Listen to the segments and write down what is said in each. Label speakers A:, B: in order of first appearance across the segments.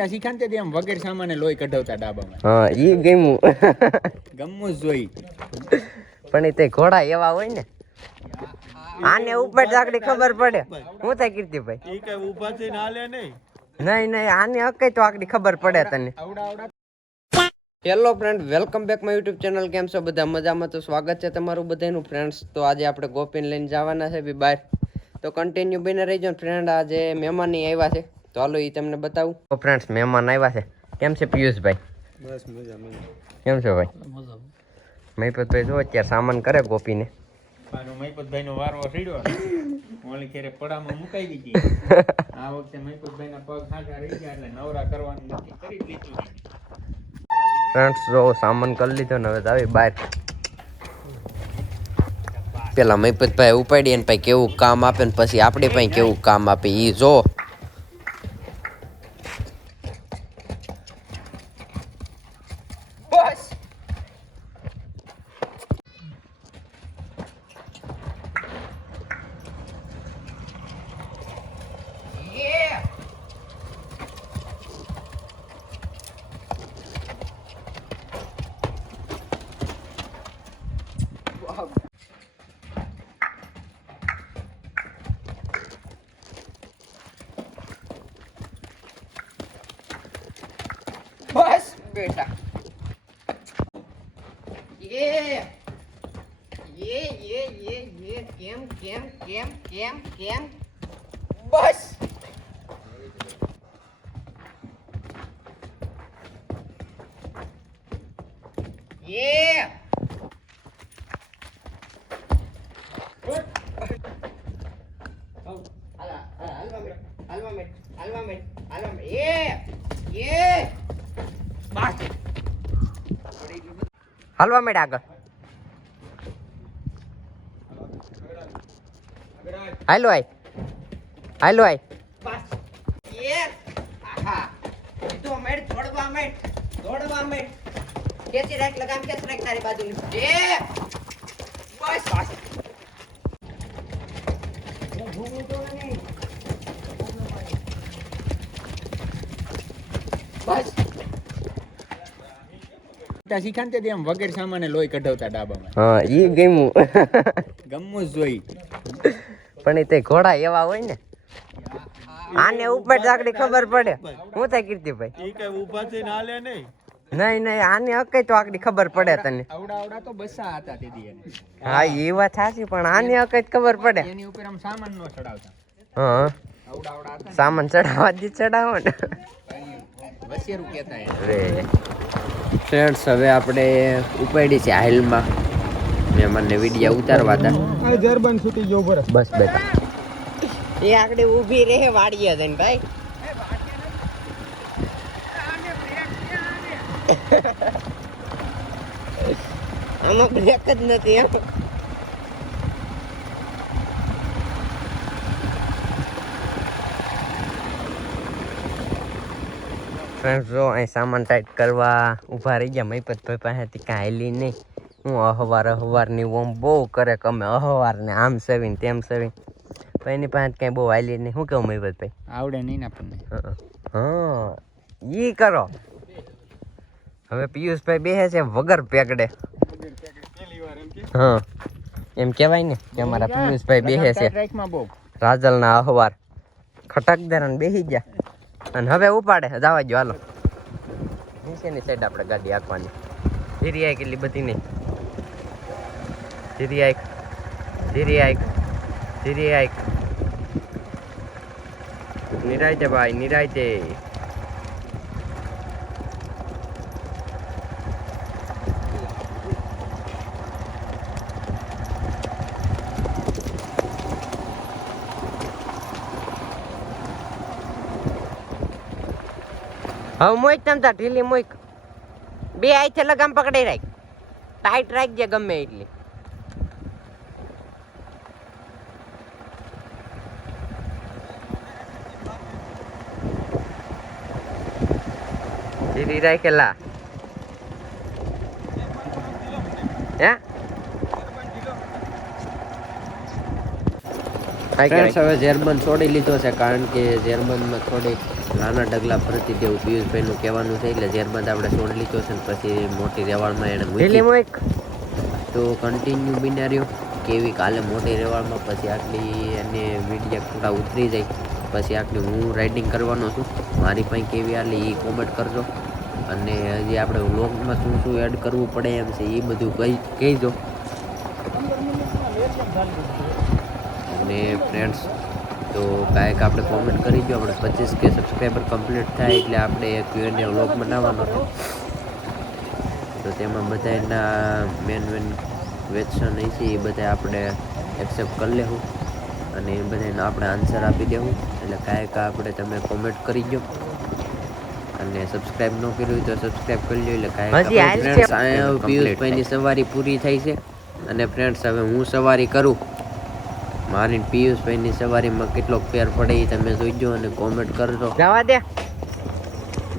A: તા શીખાને તે એમ વગર સામાને લોહી કઢાવતા ડાબામાં.
B: હા ઈ ગમ્યું.
A: ગમવું જ જોઈ.
B: પણ તે ઘોડા એવા હોય ને આને ઉપર ચાકડી ખબર પડે. હું થાય કીર્તિભાઈ
C: ઈ કઈ ઊભા થઈને હાલે નહીં.
B: નહીં નહીં આને અકે તો આકડી ખબર પડે તને. Hello friend welcome back my YouTube channel કેમ છો બધા? મજામાં તો સ્વાગત છે તમારું બધાનું. ફ્રેન્ડ્સ તો આજે આપણે ગોપીને લઈને જવાના છે બી બહાર તો કન્ટિન્યુ બને રહીજો ફ્રેન્ડ આજે મહેમાન આવ્યા છે. તો હાલો એ તમને બતાવું. તો ફ્રેન્ડ્સ મહેમાન આવ્યા છે. કેમ છે પિયુષભાઈ?
C: બસ મજા મજા.
B: કેમ છે ભાઈ? મહિપતભાઈ જો અત્યારે સામાન કરે ગોપીને.
A: મારો મહિપતભાઈ વારો સીડ્યો ઓલી ખેરે પડામાં મુકાઈ દીધી આ વખતે મહિપતભાઈ પગ હાંકા રહી ગયા એટલે નવરા કરવાનું નક્કી કરી લીધું
B: ફ્રેન્ડ્સ જો સામાન કરી લીધો ને હવે તો આવી બહાર. પેલા મહિપતભાઈ ઉપાડી ને પછી કેવું કામ આપે ને પછી આપણે પાસે કેવું કામ આપે. એ જો બસ બેટા યે યે યે યે યે કેમ કેમ કેમ કેમ કેમ બસ યે હાલવા મેં હાલવા મેં હાલવા મેં યે યે બસ હાલવા મેડ આગળ. હાલો આય. હાલો આય. બસ યે આહા તો મેડ દોડવા મેડ દોડવા મેડ ખેંચી રાખ લગામ રાખ તારી બાજુ બસ
A: તા શીખાને તેથી આમ વગર સામાને લોહી કઢાવતા ડાબામાં.
B: હા ઈ ગમ્યું.
A: ગમવું જ જોઈ
B: પણ એ તે ઘોડા એવા હોય ને આને ઉપર ચાકડી ખબર પડે. હું થાય કીર્તિભાઈ?
C: ઈ કઈ ઊભા થઈને હાલે નહીં.
B: નહીં નહીં આને અકઈ તો આકડી ખબર પડે તને.
A: આવડા આવડા તો બસા હતા તે દી
B: હા એ વાત સાચી પણ આને અકઈ ખબર પડે.
A: એની ઉપર આમ સામાન નો ચડાવતા.
B: હા.
A: આવડા આવડા
B: સામાન ચડાવવા દી ચડાવો ને. ફ્રેન્ડ્સ હવે આપણે ઉપાડી છે હાલમાં. મને વિડીયા ઉતારવા હતા.
C: આ જરબન છૂટી ગયો બરસ
B: બસ બેટા. એ આગળ ઊભી રહે વાડીએ જઈને ભાઈ. આમાં બ્રેક જ નથી એમ ફ્રેન્ડ્સ જો અહીં સામાન ટાઈટ કરવા ઊભા રહી ગયા. મહિપતભાઈ પાસેથી કાંઈ હાલી નહીં. હું અહવાર અહવારની ઓમ બહુ કરે કે અમે અહવારને આમ સેવીને તેમ સેવીને. પણ એની પાસે કાંઈ બહુ હાલી નહીં. શું કહું મહિપતભાઈ
A: આવડે નહીં ને આપણને.
B: હા ઈ કરો. હવે પિયુષભાઈ બેસે છે વગર પેકડે હા. એમ કહેવાય ને કે અમારા પિયુષભાઈ બેસે છે. રાજલના અહવાર. ખટકદાર અને બેસી ગયા. અને હવે ઉપાડે. જવા જો હાલો. નીચેની સાઈડ આપણે ગાડી હાંકવાની. ધીરી આઈ કેટલી બધી નહીં. ધીરી આઈક ધીરી આઈક ધીરી આઈક નિરાયતે ભાઈ, નિરાયતે. હવે મોઈક તમતા ઢીલી મોઈક. બે આઈ છે લગામ પકડી રાખ. ટાઈટ રાખજે ગમે એટલી. ધીરી રાખેલા. હે? હવે જેર્મન છોડી લીધો છે કારણ કે જેર્મનમાં થોડીક નાના ડગલા ફરતી તેવું પિયુષભાઈનું કહેવાનું છે એટલે ત્યારબાદ આપણે છોડ લીધો છે ને પછી મોટી રેવાળમાં એને તો કન્ટિન્યુ બિના રહ્યો કેવી કાલે મોટી રેવાળમાં પછી આટલી એને મીડિયા થોડા ઉતરી જાય પછી આટલી હું રાઇડિંગ કરવાનો છું મારી પાસે કેવી આટલી એ કોમેન્ટ કરજો. અને હજી આપણે વ્લોગમાં શું શું એડ કરવું પડે એમ છે એ બધું કહી કહીજો. અને ફ્રેન્ડ્સ તો કાંઈક આપણે કોમેન્ટ કરી દો આપણે પચીસ કે સબસ્ક્રાઈબર કમ્પ્લીટ થાય એટલે આપણે એક ક્યુએનએ વ્લોગ બનાવવાનો છે. તો તેમાં બધાના મેન મેન ક્વેશ્ચન એ છે એ બધા આપણે એક્સેપ્ટ કરી લેવું અને એ બધાને આપણે આન્સર આપી દેવું. એટલે કાંઈક આપણે તમે કોમેન્ટ કરી દો અને સબસ્ક્રાઇબ ન કર્યું હોય તો સબસ્ક્રાઇબ કરી લો એટલે કાંઈક પિયુષભાઈની સવારી પૂરી થઈ છે. અને ફ્રેન્ડ્સ હવે હું સવારી કરું. મારી ને પિયુષભાઈની સવારીમાં કેટલો ફેર પડે એ તમે જોઈજો અને કોમેન્ટ કરજો.
D: જવા દે.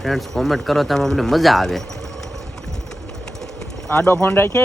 B: ફ્રેન્ડ્સ કોમેન્ટ કરો તમે અમને મજા આવે.
A: આડો ફોન રાખે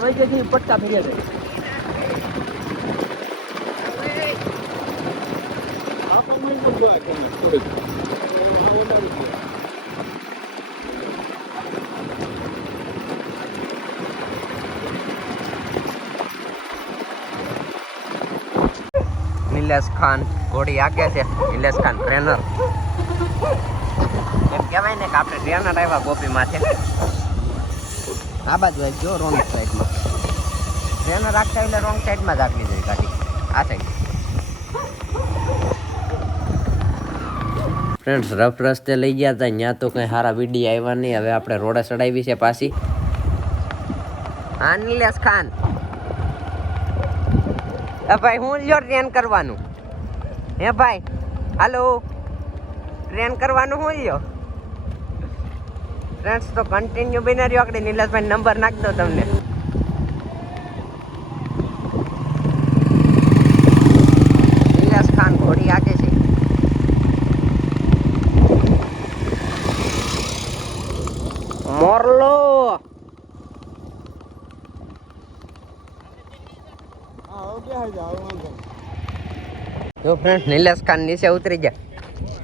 D: પટકા ફેર્યા છે.
B: નિલેશ ખાન ઘોડી આગે છે. નિલેશ ખાન ટ્રેનર એમ કહેવાય ને કે આપણે ટ્રેનર આવ્યા ગોપીમાંથી. આ બાજુ આવી જો રોંગ સાઈડમાં ટ્રેન રાખતા એટલે રોંગ સાઈડમાં જ આટલી જઈ ગાડી. આ સાઈડ ફ્રેન્ડ્સ રફ રસ્તે લઈ ગયા હતા ત્યાં તો કંઈ સારા વીડી આવ્યા નહીં. હવે આપણે રોડે ચડાવી છે પાછી. અનિલેશ નિલેશ ખાન. ભાઈ હું લ્યો ટ્રેન કરવાનું? હે ભાઈ? હાલો. ટ્રેન કરવાનું હું લ્યો? ફ્રેન્ડ્સ તો કન્ટિન્યુ બી રહ્યો. આપણે નીલાસભાઈ નંબર નાખી દો તમને. નીલાસ ખાન ઘોડી આગે છે. મોરલો. જો ફ્રેન્ડ નીલેશ ખાન નીચે ઉતરી ગયા.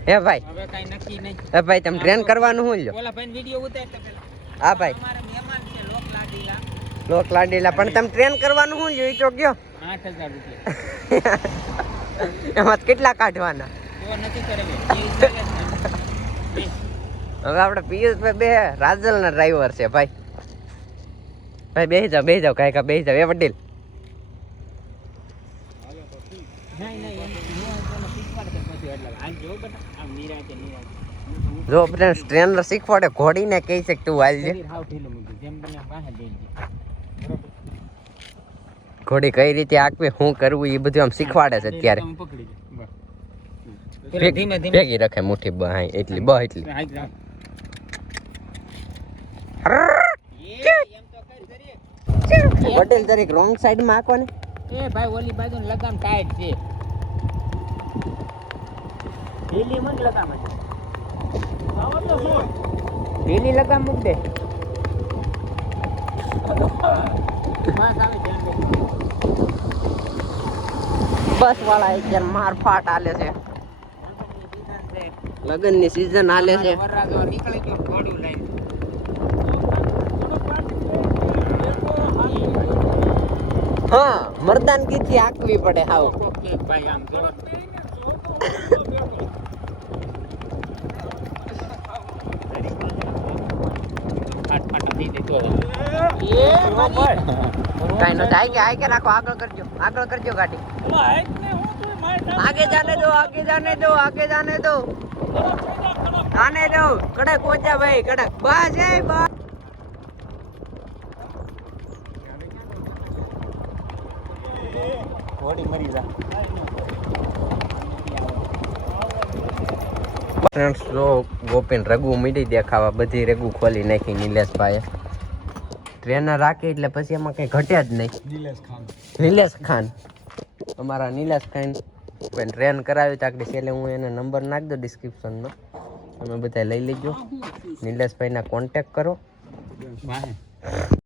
B: હે ભાઈ?
A: હવે કઈ નક્કી નહીં.
B: હે ભાઈ તમે ટ્રેન કરવાનું હું લ્યો?
A: ઓલા ભાઈ વિડિયો ઉતાર તો પેલા.
B: હા ભાઈ.
A: અમારા મહેમાન છે લોક લાડીલા.
B: લોક લાડીલા. પણ તમે ટ્રેન કરવાનું શું લ્યો? ઈ તો ગયો.
A: 8000 રૂપિયા.
B: એમાં કેટલા કાઢવાના?
A: તો નથી કરે
B: હવે આપણે પિયુષભાઈ બે રાજલના ડ્રાઈવર છે ભાઈ. ભાઈ બેસી જાઓ બેસી જાઓ. કાંઈ કાંઈ બેસી જાઓ. એ વડીલ
A: નહીં નહીં એમ હું તને શીખવાડતો પછી એટલે હાલ જો
B: ફ્રેન્ડ ટ્રેનર શીખવાડે ઘોડીને કહી છે તું હાલ છે
A: શરીર હાવ ઢીલું મૂક્યું જેમ બને એમ પાસે જઈ
B: ઘોડી કઈ રીતે આંકવી શું કરવું એ બધું આમ શીખવાડે છે અત્યારે. ભેગી રખે મુઠ્ઠી બ એટલી બ એટલી.
A: હાથ
B: તરીક રોંગ સાઈડમાં આંકો ને
A: એ ભાઈ ઓલી બાજુ લગામ ટાઈટ છે. ઢીલી લગામ ઢીલી લગામ મૂક દે.
B: બસ વાળા અત્યારે માર ફાટ આલે છે. લગનની સીઝન આલે છે.
A: નીકળી ગયો ઘોડું લઈને.
B: હા મર્દાનગી થી આંકવી પડે હાવ.
A: ભાઈ આમ જો ફાટ ફાટ દઈ દે તો
B: કાઈ નો જાય કે આય કે રાખો, આગળ કરજો આગળ કરજો ગાડી. આગે જાને દો, આગે જાને દો, આગે જાને દો. આને દો, કડક પહોંચ્યા ભાઈ, કડક. બસ, એ બસ. ફ્રેન્ડ્સ, જો ગોપીન રગુ મીડી દેખાવા બધી રગુ ખોલી નાખી નિલેશભાઈએ. ટ્રેનર રાખે એટલે પછી એમાં કઈ ઘટે જ નહીં.
C: નિલેશ ખાન.
B: નિલેશ ખાન? અમારા નિલેશ ખાન કોઈ ટ્રેન કરાવી તો આગળ છેલ્લે હું એને નંબર નાખી દઉં ડિસ્ક્રિપ્શનમાં તમે બધા લઈ લેજો. નિલેશભાઈના કોન્ટેક કરો.